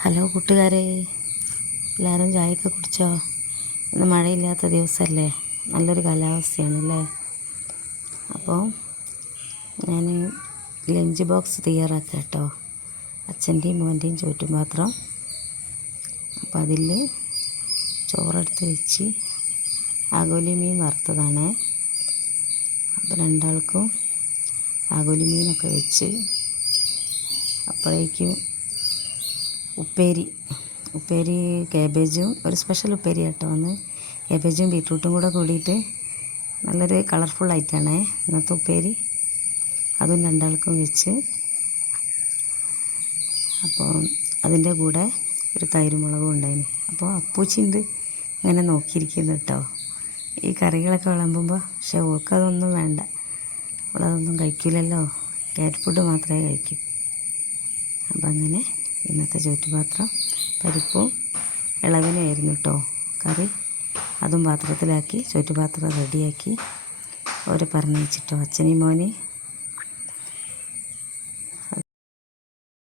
Hello കൂട്ടുകാരെ, എല്ലാവരും ചായയൊക്കെ കുടിച്ചോ? ഇന്ന് മഴയില്ലാത്ത ദിവസമല്ലേ, നല്ലൊരു കാലാവസ്ഥയാണല്ലേ. അപ്പോൾ ഞാൻ ലഞ്ച് ബോക്സ് തയ്യാറാക്കാം കേട്ടോ. അച്ഛൻ്റെയും മോൻ്റെയും ചോറ്റുപാത്രം. അപ്പോൾ അതിൽ ചോറെടുത്ത് വെച്ച് ആഗോലി മീൻ വറുത്തതാണ്. അപ്പോൾ രണ്ടാൾക്കും ആഗോലി മീനൊക്കെ വെച്ച് അപ്പോഴേക്കും ഉപ്പേരി കാബേജും ഒരു സ്പെഷ്യൽ ഉപ്പേരി കേട്ടോ. കാബേജും ബീട്രൂട്ടും കൂടെ കൂടിയിട്ട് നല്ലൊരു കളർഫുൾ ആയിട്ടാണ് ഇന്നത്തെ ഉപ്പേരി. അതും രണ്ടാൾക്കും വെച്ച്. അപ്പോൾ അതിൻ്റെ കൂടെ ഒരു തൈര് മുളകും ഉണ്ടായിന്. അപ്പോൾ അപ്പൂച്ചിണ്ട് ഇങ്ങനെ നോക്കിയിരിക്കുന്നു കേട്ടോ ഈ കറികളൊക്കെ വിളമ്പുമ്പോൾ. പക്ഷേ ഓൾക്കതൊന്നും വേണ്ട, അവളതൊന്നും കഴിക്കില്ലല്ലോ, ക്യാറ്റ് ഫുഡ് മാത്രമേ കഴിക്കൂ. അപ്പം അങ്ങനെ ഇന്നത്തെ ചോറ്റുപാത്രം പരിപ്പും ഇളവനായിരുന്നു കേട്ടോ കറി. അതും പാത്രത്തിലാക്കി ചോറ്റുപാത്രം റെഡിയാക്കി അവരെ പറഞ്ഞയച്ചിട്ടോ. അച്ഛനെയും മോനെ